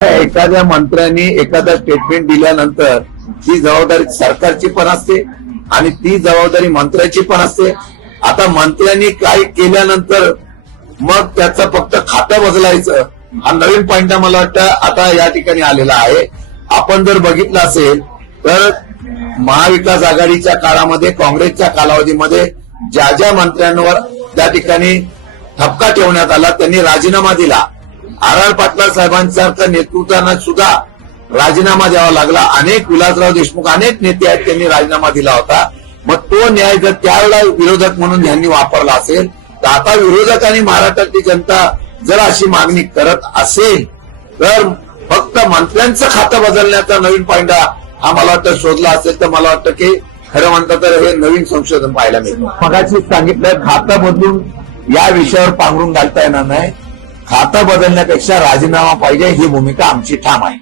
एखाद्या मंत्र्यांनी एखादा स्टेटमेंट दिल्यानंतर ती जबाबदारी सरकारची पण असते आणि ती जबाबदारी मंत्र्याची पण असते। आता मंत्र्यांनी काय केल्यानंतर मग त्याचं फक्त खातं बदलायचं हा नवीन पॉइंट मला वाटतं आता या ठिकाणी आलेला आहे। आपण जर बघितलं असेल तर महाविकास आघाडीच्या काळामध्ये काँग्रेसच्या कालावधीमध्ये ज्या ज्या मंत्र्यांवर त्या ठिकाणी ठपका ठेवण्यात आला त्यांनी राजीनामा दिला। आर पाटील साहेबांसारख्या नेतृत्वानं सुद्धा राजीनामा द्यावा लागला। अनेक विलासराव देशमुख अनेक नेते आहेत त्यांनी राजीनामा दिला होता। मग तो न्याय जर त्यावेळेला विरोधक म्हणून यांनी वापरला असेल तर आता विरोधकांनी महाराष्ट्रातली जनता जर अशी मागणी करत असेल तर फक्त मंत्र्यांचं खातं बदलण्याचा नवीन पॉइंट हा मला वाटतं शोधला असेल तर मला वाटतं की खरं म्हणतं तर हे नवीन संशोधन पाहायला मिळतं। मगाशीच सांगितलं खातं बदलून या विषयावर पांघरून घालता येणार नाही। खातं बदलण्यापेक्षा राजीनामा पाहिजे ही भूमिका आमची ठाम आहे।